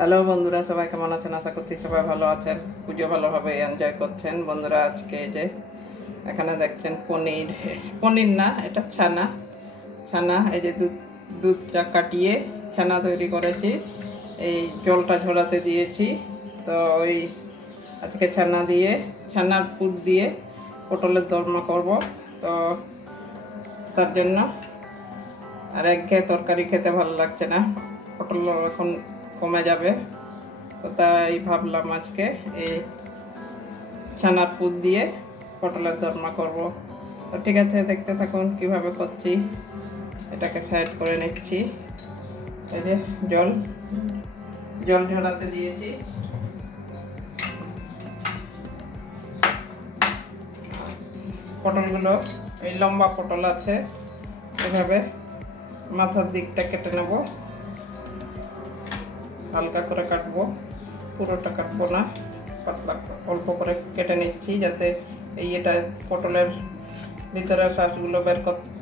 Hello বন্ধুরা, সবাই কেমন আছেন? আশা করছি সবাই ভালো আছেন, পুজো ভালোভাবে এনজয় করছেন। বন্ধুরা, আজকে এই যে এখানে দেখছেন পনির না, এটা ছানা এই যে দুধটা কাটিয়ে ছানা তৈরি করেছি। এই জলটা ঝরাতে দিয়েছি। তো ওই আজকে ছানার পুর দিয়ে পটলের দোরমা করব। তো তার জন্য আর একঘেয়ে তরকারি খেতে ভালো লাগছে না, পটল এখন কমে যাবে। তো তাই ভাবলাম আজকে এই ছানার পুর দিয়ে পটলের দোরমা করব। তো ঠিক আছে, দেখতে থাকুন কিভাবে করছি। এটাকে সাইড করে নিচ্ছি। এই যে জল ঝরাতে দিয়েছি। পটলগুলো এই লম্বা পটল আছে, এভাবে মাথার দিকটা কেটে নেব। হালকা করে কাটবো, পুরোটা কাটবো না, পাতলা অল্প করে কেটে নিচ্ছি, যাতে এটা পটলের ভিতরে শ্বাসগুলো বের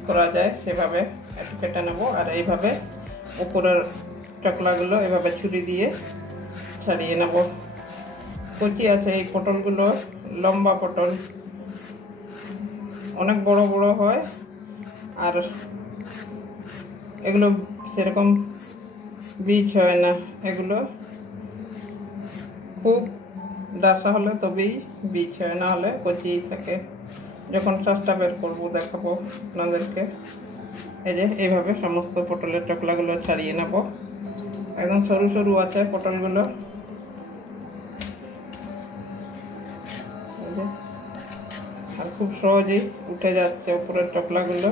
করা যায়। সেভাবে একটু কেটে নেব। আর এইভাবে উপরের চকলাগুলো এভাবে ছুরি দিয়ে ছাড়িয়ে নেব। কচি আছে এই পটলগুলো, লম্বা পটল, অনেক বড় বড় হয়। আর এগুলো সেরকম বীজ হয় না, এগুলো খুব ডাসা হলে তবেই বীজ হয়, না হলে কচিই থাকে। যখন শ্বাসটা বের করবো দেখাবো আপনাদেরকে। এই যে এইভাবে সমস্ত পটলের চকলাগুলো ছাড়িয়ে নেব। একদম সরু সরু আছে পটলগুলো, আর খুব সহজেই উঠে যাচ্ছে উপরের চকলাগুলো।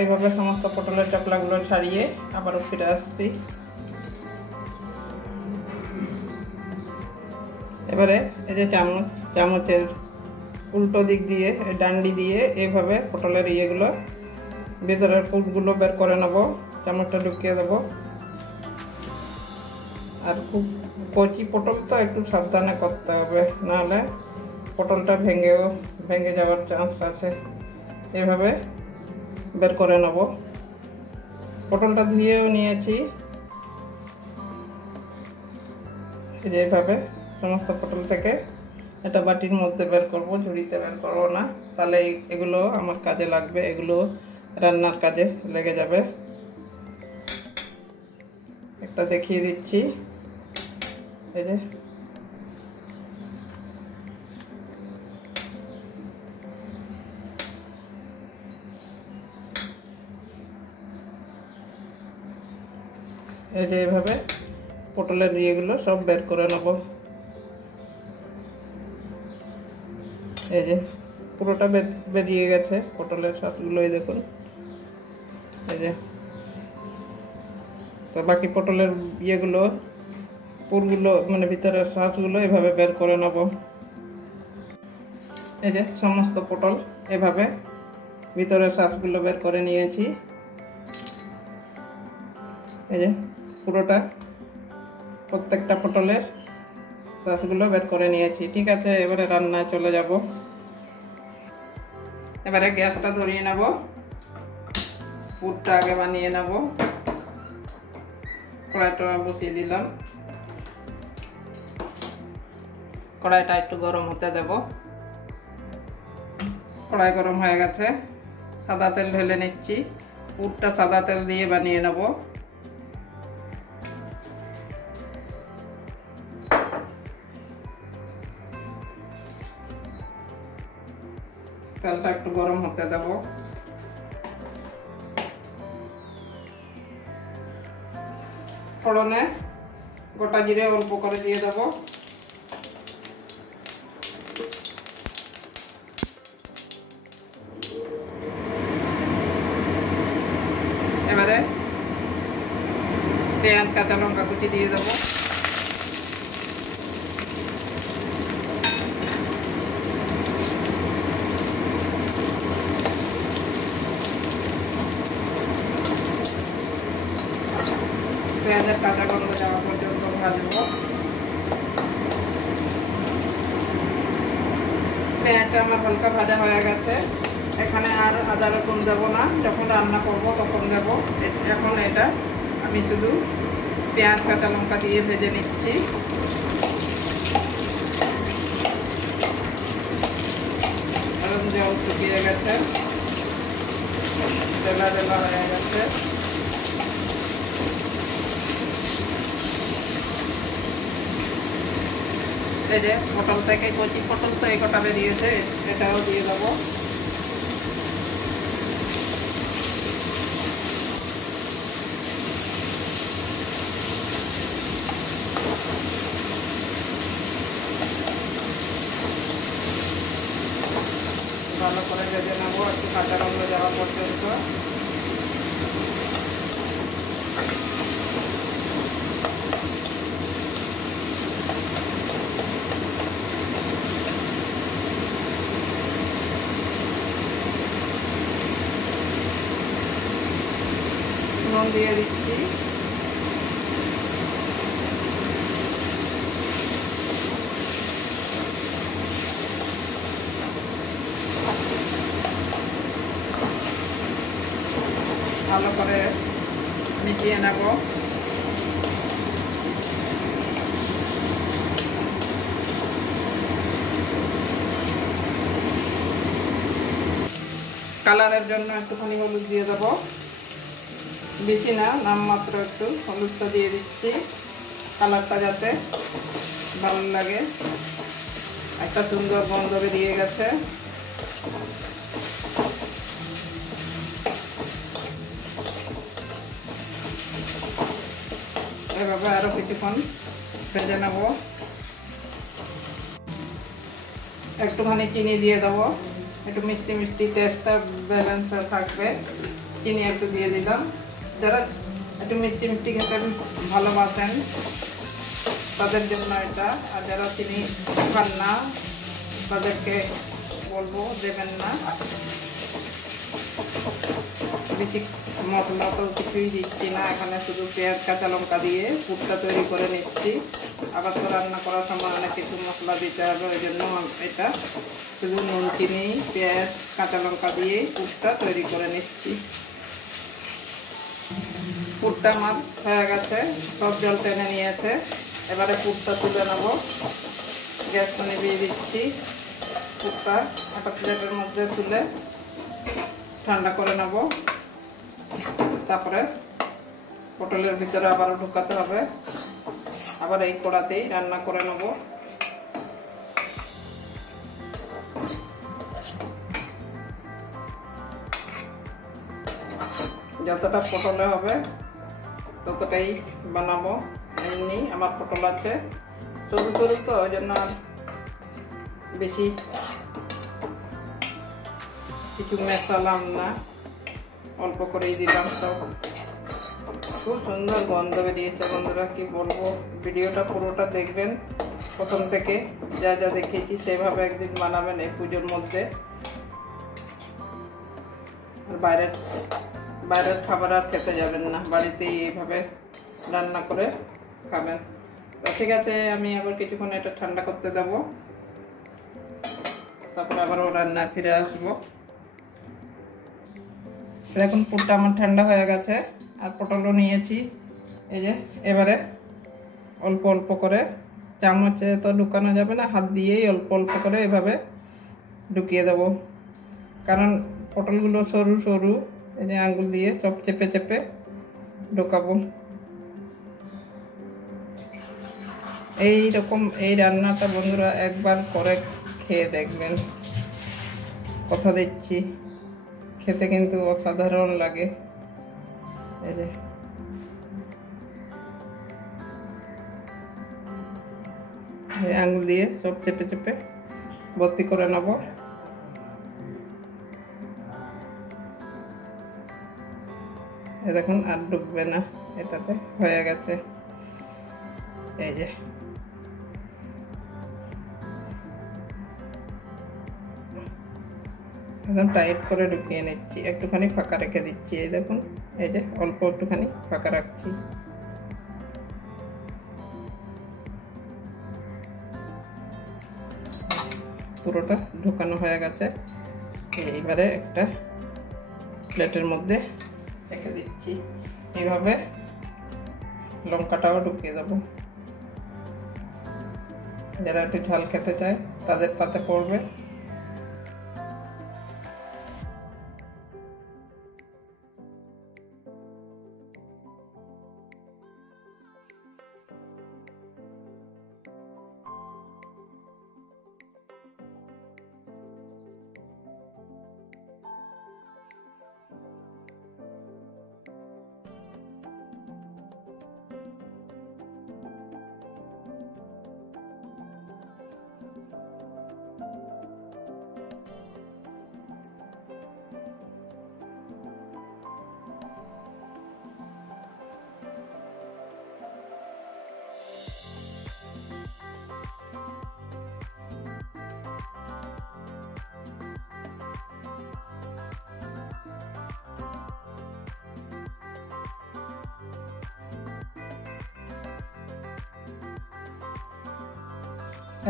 এইভাবে সমস্ত পটলের চকলাগুলো ছাড়িয়ে আবারও ফিরে আসছি। এবারে এই যে চামচের উল্টো দিক দিয়ে ডান্ডি দিয়ে এইভাবে পটলের ইয়েগুলো ভেতরের পুরগুলো বের করে নেব। চামচটা ঢুকিয়ে দেব। আর খুব কচি পটল তো একটু সাবধানে করতে হবে, নাহলে পটলটা ভেঙে যাওয়ার চান্স আছে। এভাবে বের করে নেব। পটলটা ধুয়েও নিয়েছি। এই যে এইভাবে সমস্ত পটল থেকে এটা বাটির মধ্যে বের করব, ঝুড়িতে বের করবো না, তাহলে এগুলো আমার কাজে লাগবে, এগুলো রান্নার কাজে লেগে যাবে। একটা দেখিয়ে দিচ্ছি। এই যে এইভাবে পটলের ইয়েগুলো সব বের করে নেব। এই যে পুরোটা বেরিয়ে গেছে পটলের শাঁসগুলোই দেখুন। এই যে তো বাকি পটলের ইয়েগুলো পুরগুলো মানে ভিতরের শাঁসগুলো এভাবে বের করে নেব। এই যে সমস্ত পটল এভাবে ভিতরের শাঁসগুলো বের করে নিয়েছি। এই যে পুরোটা প্রত্যেকটা পটলের শাঁসগুলো বের করে নিয়েছি। ঠিক আছে, এবারে রান্নায় চলে যাব। এবারে গ্যাসটা ধরিয়ে নেব, পুরটা আগে বানিয়ে নেব। কড়াইটা বসিয়ে দিলাম, কড়াইটা একটু গরম হতে দেব। কড়াই গরম হয়ে গেছে, সাদা তেল ঢেলে নিচ্ছি। পুরটা সাদা তেল দিয়ে বানিয়ে নেব। তেলটা একটু গরম হতে দেব। ফোড়নে গোটা জিরে অল্প করে দিয়ে দেব। এবারে পেঁয়াজ কাঁচা লঙ্কা কুচি দিয়ে দেব। পেঁয়াজের কাঁচা গন্ধ যাওয়া পর্যন্ত ভাজব। পেঁয়াজটা আমার হালকা ভাজা হয়ে গেছে। এখানে আর আদা রসুন দেবো না, যখন রান্না করব তখন দেব। এখন এটা আমি শুধু পেঁয়াজ কাঁচা লঙ্কা দিয়ে ভেজে নিচ্ছি। জল শুকিয়ে গেছে, তেলা তেলা হয়ে গেছে। এই যে পটল থেকে কচি পটল তো এই কটা বেরিয়েছে, এটাও দিয়ে দেবো। ভালো করে ভেজে নেবো একটু কাঁচা গন্ধ যাওয়া পর্যন্ত। নুন দিয়ে দিচ্ছি, ভালো করে মিশিয়ে নেব। কালারের জন্য একটুখানি হলুদ দিয়ে দেবো, বেশি না, নামমাত্র একটু হলুদটা দিয়ে দিচ্ছি কালারটা যাতে ভালো লাগে। একটা সুন্দর গন্ধ বেরিয়ে গেছে। এভাবে আরো কিছুক্ষণ ভেজে নেব। একটুখানি চিনি দিয়ে দেবো, একটু মিষ্টি মিষ্টি টেস্টটা ব্যালেন্স থাকবে। চিনি একটু দিয়ে দিলাম। যারা একটু মিষ্টি মিষ্টি খেতে ভালোবাসেন তাদের জন্য এটা, আর যারা চিনি খান না তাদেরকে বলবো দেবেন না। বেশি মশলা তো কিছুই দিচ্ছি না, এখানে শুধু পেঁয়াজ কাঁচা লঙ্কা দিয়ে পুরটা তৈরি করে নিচ্ছি। আবার তো রান্না করার সময় অনেক কিছু মশলা দিতে হবে, ওই জন্য এটা শুধু নুন চিনি পেঁয়াজ কাঁচা লঙ্কা দিয়ে পুরটা তৈরি করে নিচ্ছি। পুরটা আমার হয়ে গেছে, সব জল টেনে নিয়েছে। এবারে পুরটা তুলে নেব। গ্যাসটা নিভিয়ে দিচ্ছি। পুরটা একটা প্লেটের মধ্যে তুলে ঠান্ডা করে নেব। তারপরে পটলের ভিতরে আবারও ঢুকাতে হবে, আবার এই কড়াতেই রান্না করে নেব। যতটা পটলে হবে ততটাই বানাবো। এমনি আমার পটল আছে সরু সরু, তো ওই জন্য বেশি কিছু মেশালাম না, অল্প করেই দিলাম। সব খুব সুন্দর গন্ধ বেরিয়েছে বন্ধুরা, কি বলবো। ভিডিওটা পুরোটা দেখবেন প্রথম থেকে, যা যা দেখেছি সেভাবে একদিন বানাবেন এই পুজোর মধ্যে। বাইরের খাবার আর খেতে যাবেন না, বাড়িতেই এইভাবে রান্না করে খাবেন। তো ঠিক আছে, আমি আবার কিছুক্ষণ এটা ঠান্ডা করতে দেবো, তারপর আবারও রান্না ফিরে আসবো। এখন পুরটা আমার ঠান্ডা হয়ে গেছে, আর পটলও নিয়েছি। এই যে এবারে অল্প অল্প করে, চামচে তো ঢুকানো যাবে না, হাত দিয়েই অল্প অল্প করে এভাবে ঢুকিয়ে দেবো। কারণ পটলগুলো সরু সরু, এই যে আঙ্গুল দিয়ে সব চেপে চেপে ঢোকাবো। এইরকম এই রান্নাটা বন্ধুরা একবার করে খেয়ে দেখবেন, কথা দিচ্ছি, খেতে কিন্তু অসাধারণ লাগে। এই যে আঙুল দিয়ে সব চেপে চেপে ভর্তি করে নেব। দেখুন আর ডুববে না, এটাতে হয়ে গেছে। এই যে একদম টাইট করে ঢুকিয়ে নিচ্ছি, একটুখানি ফাঁকা রেখে দিচ্ছি। এই দেখুন, এই যে অল্প একটুখানি ফাঁকা রাখছি। পুরোটা ঢোকানো হয়ে গেছে। এইবারে একটা প্লেটের মধ্যে রেখে দিচ্ছি। এইভাবে লঙ্কাটাও ঢুকিয়ে দেবো। যারা একটু ঝাল খেতে চায় তাদের পাতে পড়বে।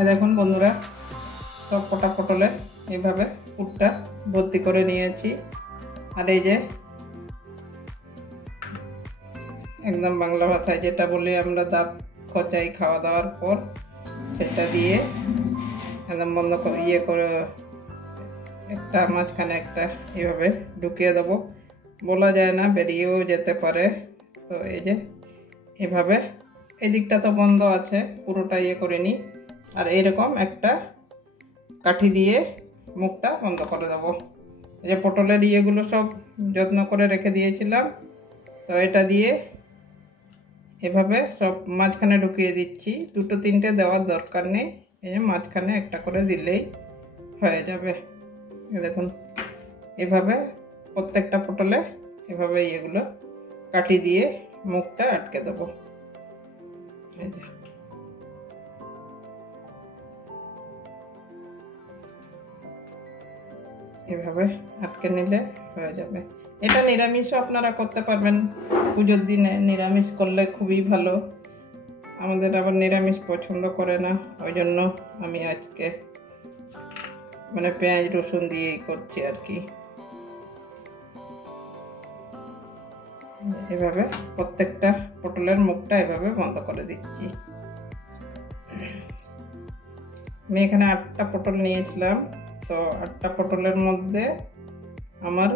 দেখুন বন্ধুরা, সব কটা পটলে এইভাবে পুরটা ভর্তি করে নিয়েছি। আর এই যে একদম বাংলা ভাষায় যেটা বলি আমরা দাঁত খচাই খাওয়া দাওয়ার পর, সেটা দিয়ে একদম বন্ধ করে করে একটা মাঝখানে একটা এইভাবে ঢুকিয়ে দেবো। বলা যায় না, বেরিয়েও যেতে পারে। তো এই যে এভাবে এই দিকটা তো বন্ধ আছে, পুরোটা করিনি। আর এইরকম একটা কাঠি দিয়ে মুখটা বন্ধ করে দেবো। এই যে পটলের ইয়েগুলো সব যত্ন করে রেখে দিয়েছিলাম, তো এটা দিয়ে এভাবে সব মাঝখানে ঢুকিয়ে দিচ্ছি। দুটো তিনটে দেওয়ার দরকার নেই, এই যে মাঝখানে একটা করে দিলেই হয়ে যাবে। দেখুন এভাবে প্রত্যেকটা পটলে এভাবে এগুলো কাঠি দিয়ে মুখটা আটকে দেবো। এই যে এভাবে আটকে নিলে হয়ে যাবে। এটা নিরামিষও আপনারা করতে পারবেন। পুজোর দিনে নিরামিষ করলে খুবই ভালো। আমাদের আবার নিরামিষ পছন্দ করে না, ওই জন্য আমি আজকে মানে পেঁয়াজ রসুন দিয়েই করছি আর কি। এভাবে প্রত্যেকটা পটলের মুখটা এভাবে বন্ধ করে দিচ্ছি। আমি এখানে 8টা পটল নিয়েছিলাম, তো 8টা পটলের মধ্যে আমার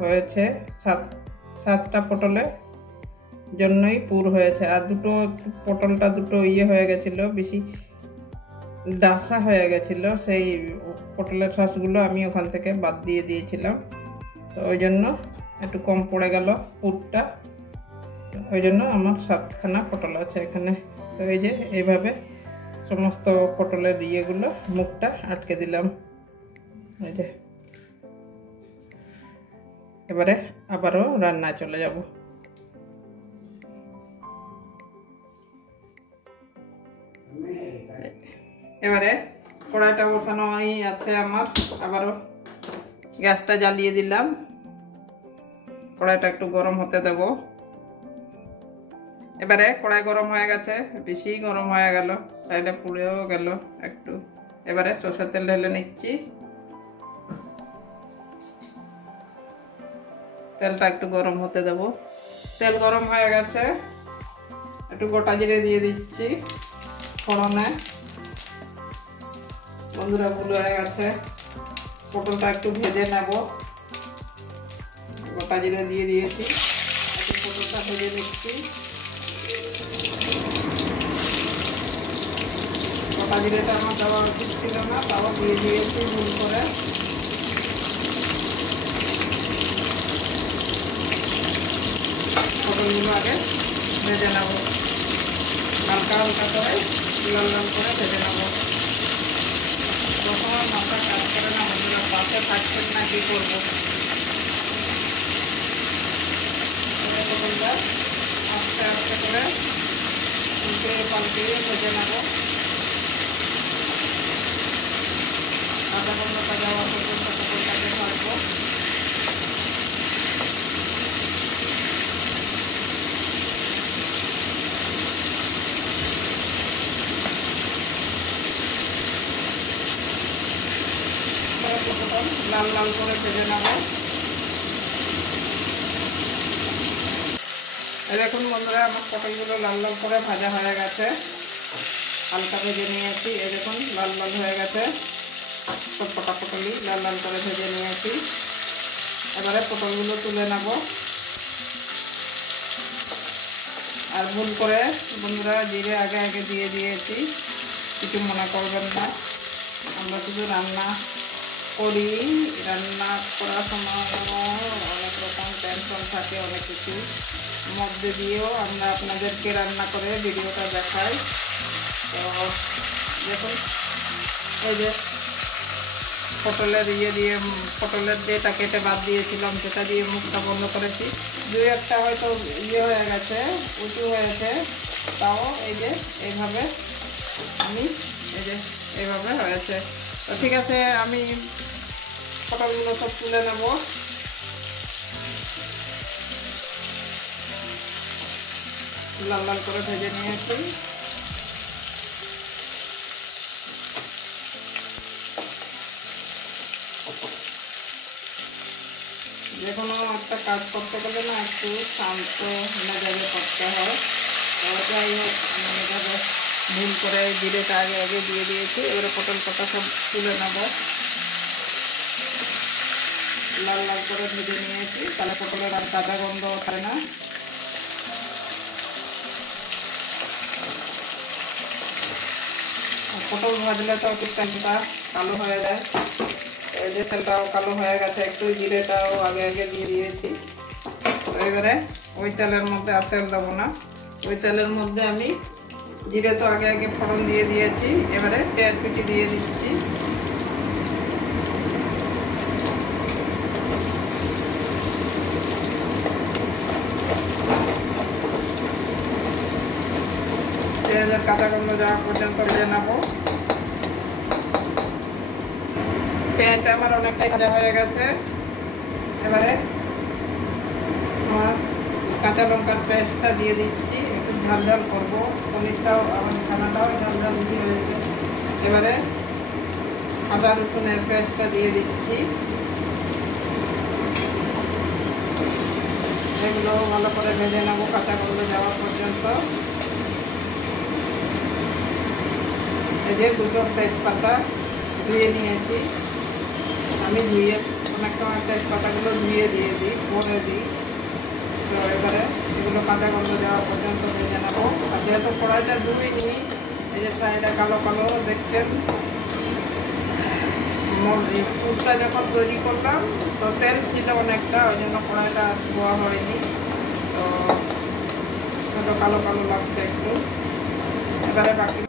হয়েছে 7টা পটলের জন্যই পুর হয়েছে। আর দুটো পটলটা দুটো হয়ে গেছিলো, বেশি ডাসা হয়ে গেছিলো, সেই পটলের শাঁসগুলো আমি ওখান থেকে বাদ দিয়ে দিয়েছিলাম। তো ওই জন্য একটু কম পড়ে গেল পুরটা, ওই জন্য আমার 7খানা পটল আছে এখানে। তো এই যে এইভাবে সমস্ত পটলের ইয়েগুলো মুখটা আটকে দিলাম। এই যে এবারে আবারও রান্নায় চলে যাব। এবারে কড়াইটা বসানোই আছে আমার, আবারও গ্যাসটা জ্বালিয়ে দিলাম। কড়াইটা একটু গরম হতে দেব। এবারে কড়াই গরম হয়ে গেছে, বেশি গরম হয়ে গেল, সাইডে পুড়েও গেল একটু। এবারে সরষের তেল ঢেলে নিচ্ছি। তেলটা একটু গরম হতে দেব। তেল গরম হয়ে গেছে, একটু গোটা জিরে দিয়ে দিচ্ছি ফোড়নে। বন্ধুরা ভুল হয়ে গেছে, পটলটা একটু ভেজে নেব। গোটা জিরে দিয়ে দিয়েছি, একটু পটলটা ভেজে নিচ্ছি। গোটা জিরেটা আমার দেওয়া উচিত ছিল না, তাও দিয়ে দিয়েছি ভুল করে। পটলগুলো আগে ভেজে নেব, হালকা হালকা করে লাল লাল করে ভেজে নেব। তখন মাথা কাজ করে না, বন্ধুরা পাশে থাকছেন না, কি করবো। পটলটা আস্তে আস্তে করে উল্টে পাল্টে ভেজে নেব। আধা ঘন্টা যাওয়া পর্যন্ত পটলটাকে ভাজবো। লাল লাল করে ভেজে নেব। এই দেখুন বন্ধুরা, আমার পটলগুলো লাল লাল করে ভাজা হয়ে গেছে, হালকা ভেজে নিয়েছি। এই দেখুন লাল লাল হয়ে গেছে, সব কটা পটলই লাল লাল করে ভেজে নিয়েছি। এবারে পটলগুলো তুলে নেব। আর ভুল করে বন্ধুরা জিরে আগে আগে দিয়ে দিয়েছি, কিছু মনে করবেন না। আমরা শুধু রান্না করি, রান্না করার সময় অনেক রকম টেনশন থাকে, অনেক কিছু মধ্যে দিয়েও আমরা আপনাদেরকে রান্না করে ভিডিওটা দেখাই। তো দেখুন এই যে পটলের দিয়ে পটলের যেটা কেটে বাদ দিয়েছিলাম সেটা দিয়ে মুখটা বন্ধ করেছি। দুই একটা হয়তো হয়ে গেছে, উঁচু হয়েছে, তাও এই যে এইভাবে আমি এই যে এইভাবে হয়েছে। তো ঠিক আছে, আমি পটলগুলো সব তুলে নেব। লাল লাল করে ভেজে নিয়েছি। যে কোনো একটা কাজ করতে গেলে না একটু শান্ত মেজাজে করতে হয়। তো যাই হোক, আমি এভাবে ভুল করে জিরেটা আগে আগে দিয়ে দিয়েছি। এবারে পটল কটা সব তুলে নেব। লাল লাল করে ভেজে নিয়েছি, তাহলে পটলের আর কাঁচা গন্ধ ওঠে না। পটল ভাজলে তো একটু তেলটা কালো হয়ে যায়। এই যে তেলটাও কালো হয়ে গেছে, একটু জিরেটাও আগে আগে দিয়ে দিয়েছি। তো এবারে ওই তেলের মধ্যে আর তেল দেবো না, ওই তেলের মধ্যে আমি জিরে তো আগে আগে ফোড়ন দিয়ে দিয়েছি। এবারে পেঁয়াজ কুচি দিয়ে দিচ্ছি। পেঁয়াজের কাঁচা গন্ধ যাওয়া পর্যন্ত ভেজে নেবো। পেঁয়াজটা আমার অনেকটাই ভাজা হয়ে গেছে। এবারে আমার কাঁচা লঙ্কার পেস্টটা দিয়ে দিচ্ছি, একটু ঝাল ঝাল করবো। পনিরটাও আমার খানাটাও ঝাল ঝাল দিয়ে হয়েছে। এবারে আদা রসুনের পেস্টটা দিয়ে দিচ্ছি। এগুলো ভালো করে ভেজে নেবো কাঁচা গন্ধ যাওয়া পর্যন্ত। এই যে দুটো তেজপাতা ধুয়ে নিয়েছি, আমি ধুয়ে অনেক সময় তেজপাতাগুলো ধুয়ে দিয়ে দিই, ভরে দিই। তো এবারে এগুলো কাঁচা গন্ধ যাওয়া পর্যন্ত ভেজে নেবো। আর যেহেতু কড়াইটা ধুইনি, এই যে সাইডে কালো কালো দেখছেন, পুরটা যখন তৈরি করলাম তো তেল ছিল অনেকটা, ওই জন্য কড়াইটা ধোয়া হয়নি। তো কালো কালো লাগছে একটু। এবারে বাকি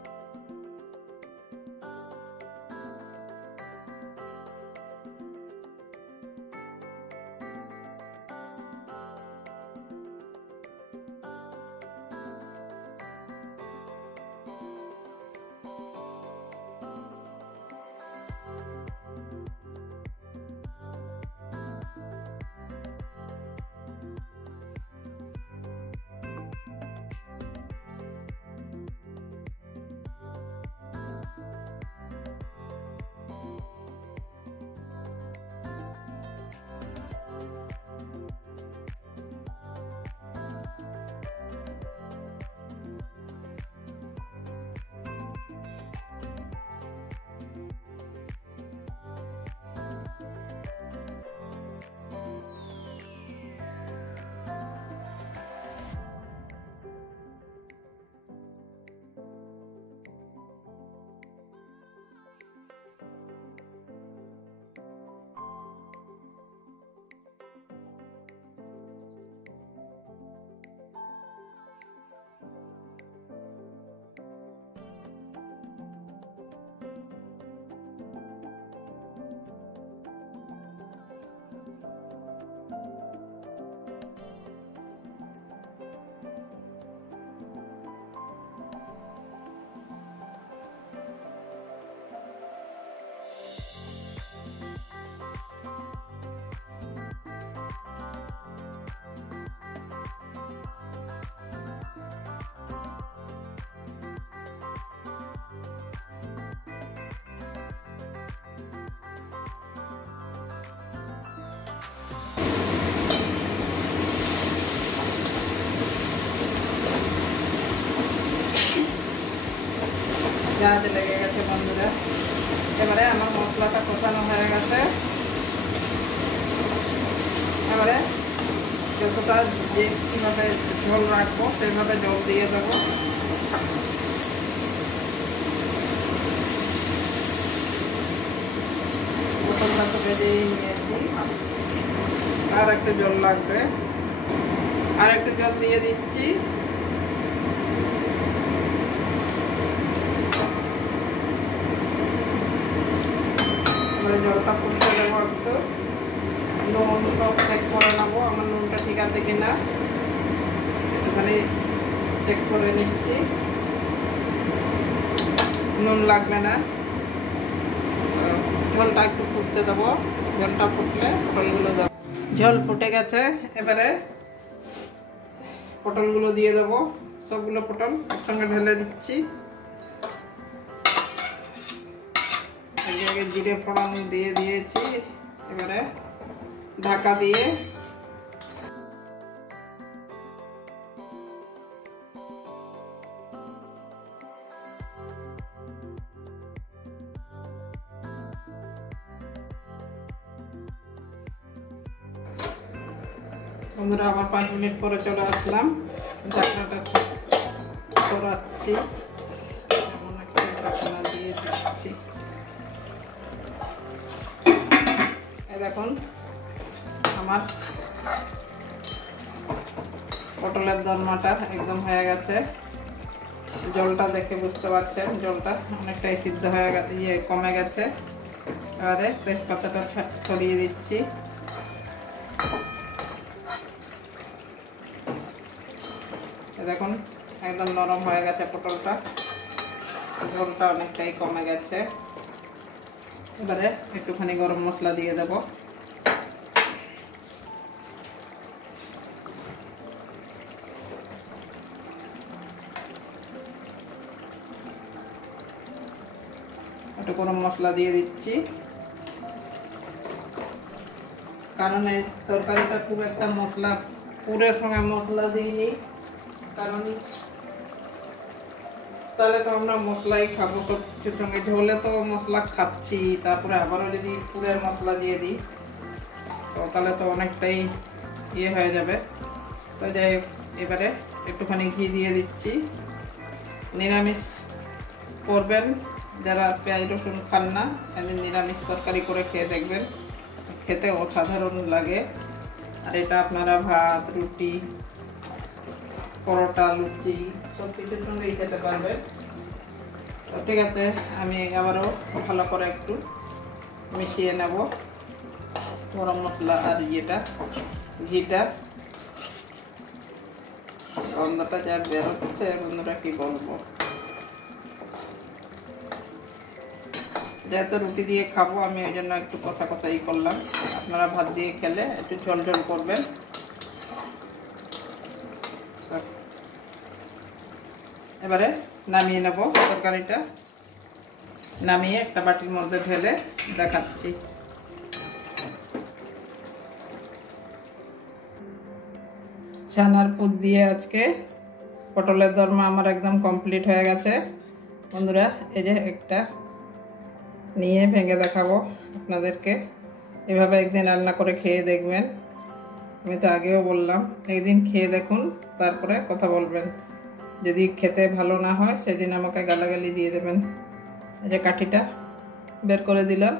পেঁয়াজ লেগে গেছে বন্ধুরা। এবারে আমার মশলাটা কষানো হয়ে গেছে। এবারে যতটা যে কীভাবে ঝোল রাখবো সেইভাবে জল দিয়ে দেবো। পটলটা তো ভেজেই নিয়েছি, আর একটু জল লাগবে, আর একটু জল দিয়ে দিচ্ছি। এবারে জলটা ফুটতে দেবো, একটু নুন সব চেক করে নেবো আমার নুনটা ঠিক আছে কিনা, একটুখানি চেক করে নিচ্ছি। নুন লাগবে না। ঝোলটা একটু ফুটতে দেবো, ঝোলটা ফুটলে পটলগুলো দেবো। ঝোল ফুটে গেছে, এবারে পটলগুলো দিয়ে দেবো। সবগুলো পটল একসঙ্গে ঢেলে দিচ্ছি। আগে জিরে ফোড়ন দিয়ে দিয়েছি, এবারে ঢাকা দিয়ে বন্ধুরা আবার 5 মিনিট পরে চলে আসলাম। ঢাকনাটা সরাচ্ছি, এমন একটা ঢাকনা দিয়ে দিচ্ছি। এই দেখুন আমার পটলের দরমাটা একদম হয়ে গেছে। জলটা দেখে বুঝতে পারছেন জলটা অনেকটাই সিদ্ধ হয়ে গেছে, কমে গেছে। এবারে তেজপাতাটা ছড়িয়ে দিচ্ছি। দেখুন একদম নরম হয়ে গেছে পটলটা, ঝোলটা অনেকটাই কমে গেছে। এবারে একটুখানি গরম মশলা দিয়ে দেব। একটু গরম মশলা দিয়ে দিচ্ছি, কারণ এই তরকারিটা খুব একটা মশলা পুরের সঙ্গে মশলা দিইনি, কারণ তাহলে তো আমরা মশলাই খাবো সব কিছুর সঙ্গে। ঝোলে তো মশলা খাচ্ছি, তারপরে আবারও যদি পুরের মশলা দিয়ে দিই তো তাহলে তো অনেকটাই ইয়ে হয়ে যাবে। তো যাই হোক, এবারে একটুখানি ঘি দিয়ে দিচ্ছি। নিরামিষ করবেন যারা পেঁয়াজ রসুন খান না, একদিন নিরামিষ তরকারি করে খেয়ে দেখবেন, খেতে অসাধারণ লাগে। আর এটা আপনারা ভাত, রুটি, পরোটা, লুচি সব কিছুর সঙ্গেই খেতে পারবেন। তো ঠিক আছে, আমি আবারও ভালো করে একটু মিশিয়ে নেব গরম মশলা আর ঘিটা। গন্ধটা যা বেরোচ্ছে বন্ধুরা কি বলবো। যেহেতু রুটি দিয়ে খাবো আমি ওই জন্য একটু কষাই করলাম। আপনারা ভাত দিয়ে খেলে একটু ঝোল ঝোল করবেন। এবারে নামিয়ে নেব তরকারিটা, নামিয়ে একটা বাটির মধ্যে ঢেলে দেখাচ্ছি। ছানার পুর দিয়ে আজকে পটলের দরমা আমার একদম কমপ্লিট হয়ে গেছে বন্ধুরা। এই যে একটা নিয়ে ভেঙে দেখাবো আপনাদেরকে। এভাবে একদিন রান্না করে খেয়ে দেখবেন। আমি তো আগেও বললাম, একদিন খেয়ে দেখুন, তারপরে কথা বলবেন। যদি খেতে ভালো না হয় সেদিন আমাকে গালাগালি দিয়ে দেবেন। এই যে কাঠিটা বের করে দিলাম,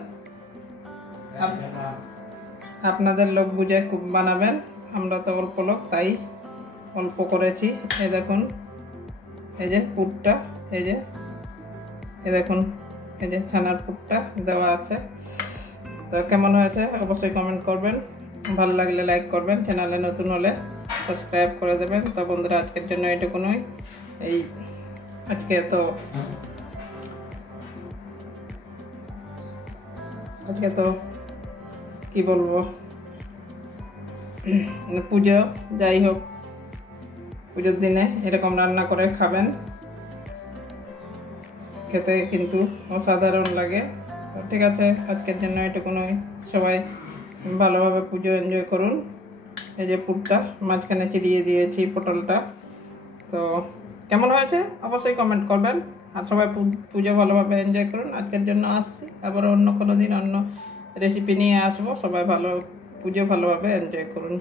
আপনাদের লোক বুঝে খুব বানাবেন, আমরা তো অল্প লোক তাই অল্প করেছি। এই দেখুন এই যে পুরটা, এই দেখুন এই যে ছানার পুরটা দেওয়া আছে। তো কেমন হয়েছে অবশ্যই কমেন্ট করবেন, ভালো লাগলে লাইক করবেন, চ্যানেলে নতুন হলে সাবস্ক্রাইব করে দেবেন। তো বন্ধুরা আজকের জন্য এইটুকুনই। আজকে তো কি বলবো, পুজো, যাই হোক পুজোর দিনে এরকম রান্না করে খাবেন, খেতে কিন্তু অসাধারণ লাগে। তো ঠিক আছে, আজকের জন্য এটুকুনই। সবাই ভালোভাবে পুজো এনজয় করুন। এই যে পুরটা মাঝখানে চিরিয়ে দিয়েছি পটলটা। তো কেমন হয়েছে অবশ্যই কমেন্ট করবেন। আর সবাই পুজো ভালোভাবে এনজয় করুন। আজকের জন্য আসছি, আবার অন্য কোনো দিন অন্য রেসিপি নিয়ে আসবো। সবাই পুজো ভালোভাবে এনজয় করুন।